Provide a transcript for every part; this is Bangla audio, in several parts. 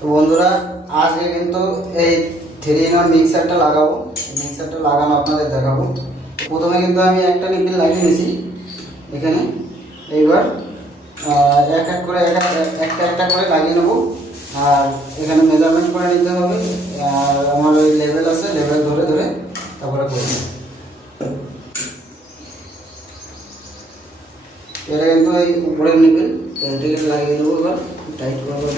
তো বন্ধুরা, আজকে কিন্তু এই 3-in-1 মিক্সারটা লাগাবো। মিক্সারটা লাগানো আপনাদের দেখাবো। প্রথমে কিন্তু আমি একটা নিপিল লাগিয়ে নিয়েছি এখানে। এইবার এক এক করে একটা করে লাগিয়ে নেবো। আর এখানে মেজারমেন্ট করে নিতে হবে। আর আমার ওই লেভেল আছে, লেভেল ধরে ধরে তারপরে করবো। এটা কিন্তু এই উপরের নিপিল, এটাকে লাগিয়ে নেবো। এবার টাইট করবো।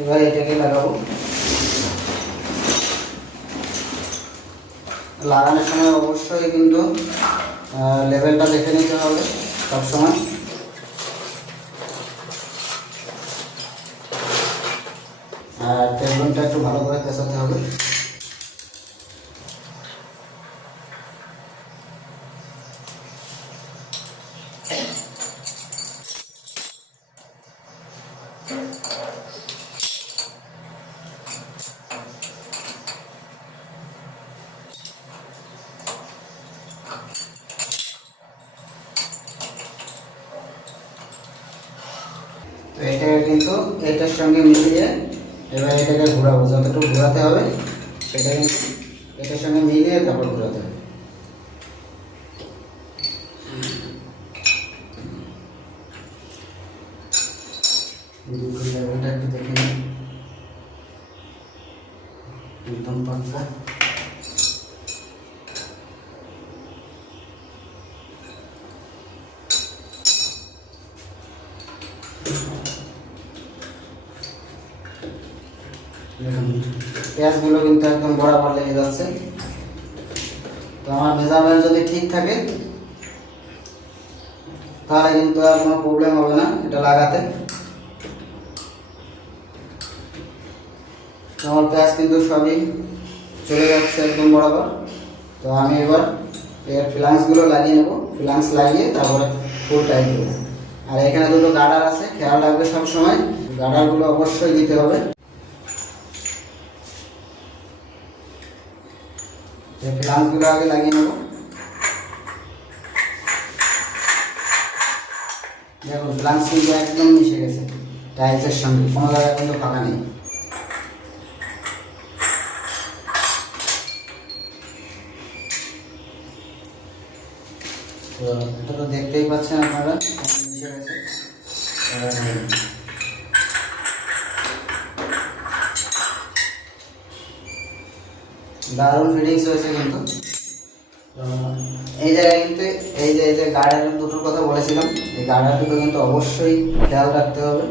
এবার এটাকে লাগাবো। লাগানোর সময় অবশ্যই কিন্তু লেভেলটা দেখে নিতে হবে সবসময়। আর টেবিলটা একটু ভালো করে পেঁচাতে হবে। তো এটাকে কিন্তু এটার সঙ্গে মিলিয়ে এবার এটাকে ঘোরাবো। যতটুকু ঘোরাতে হবে সেটা কিন্তু এটার সঙ্গে মিলিয়ে তারপর ঘোরাতে হবে। লেভেলটা একটু দেখে নিই, একদম পাতলা। পেঁয়াজগুলো কিন্তু একদম বরাবর লেগে যাচ্ছে। তো আমার মেজারমেন্ট যদি ঠিক থাকে তাহলে কিন্তু আর কোনো প্রবলেম হবে না এটা লাগাতে। আমার পেঁয়াজ কিন্তু সবই চলে যাচ্ছে একদম বরাবর। তো আমি এবার এর ফ্লান্সগুলো লাগিয়ে নেব। ফ্লান্স লাগিয়ে তারপরে ফুল টাইট দেবো। আর এখানে দুটো গার্ডার আছে, খেয়াল রাখবে সবসময়, গার্ডারগুলো অবশ্যই দিতে হবে। ফ্লান্সগুলো আগে লাগিয়ে নেব। দেখুন ফ্লান্স কিন্তু একদম মিশে গেছে টাইলসের সঙ্গে, কোনো জায়গায় কিন্তু ফাঁকা নেই। তো এটা তো দেখতেই পাচ্ছেন আপনারা মিশে গেছে। দারুণ ফিটিংস হয়েছে কিন্তু। এই জায়গায় কিন্তু এই যে গার্ডার দুটোর কথা বলেছিলাম, এই গার্ডার দুটো কিন্তু অবশ্যই খেয়াল রাখতে হবে।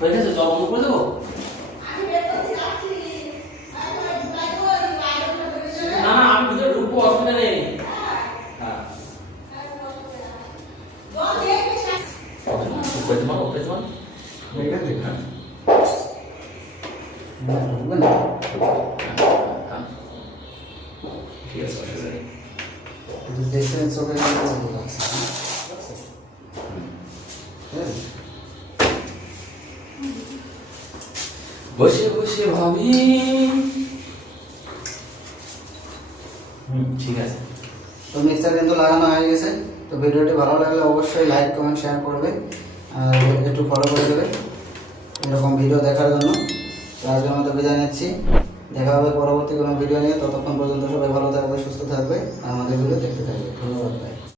হয়ে গেছে, জল বন্ধ করে দেবো? না না, আমি ভিতরে ঢুকবো, অসুবিধা নেই। ঠিক আছে, অসুবিধা নেই। কিন্তু দেখছেন চোখে কিন্তু ভালো লাগছে, হ্যাঁ? হ্যাঁ? বসে বসে ভাবি। ঠিক আছে। তো মিক্সার কিন্তু লাগানো হয়ে গেছে। তো ভিডিওটি ভালো লাগলে অবশ্যই লাইক কমেন্ট শেয়ার করবে আর একটু ফলো করে দেবে এরকম ভিডিও দেখার জন্য। তো আজকের মতো বিদায় নিচ্ছি, দেখা হবে পরবর্তী কোনো ভিডিও নিয়ে। ততক্ষণ পর্যন্ত সবাই ভালো থাকবে, সুস্থ থাকবে আর আমাদের ভিডিও দেখতে থাকবে। ধন্যবাদ ভাই।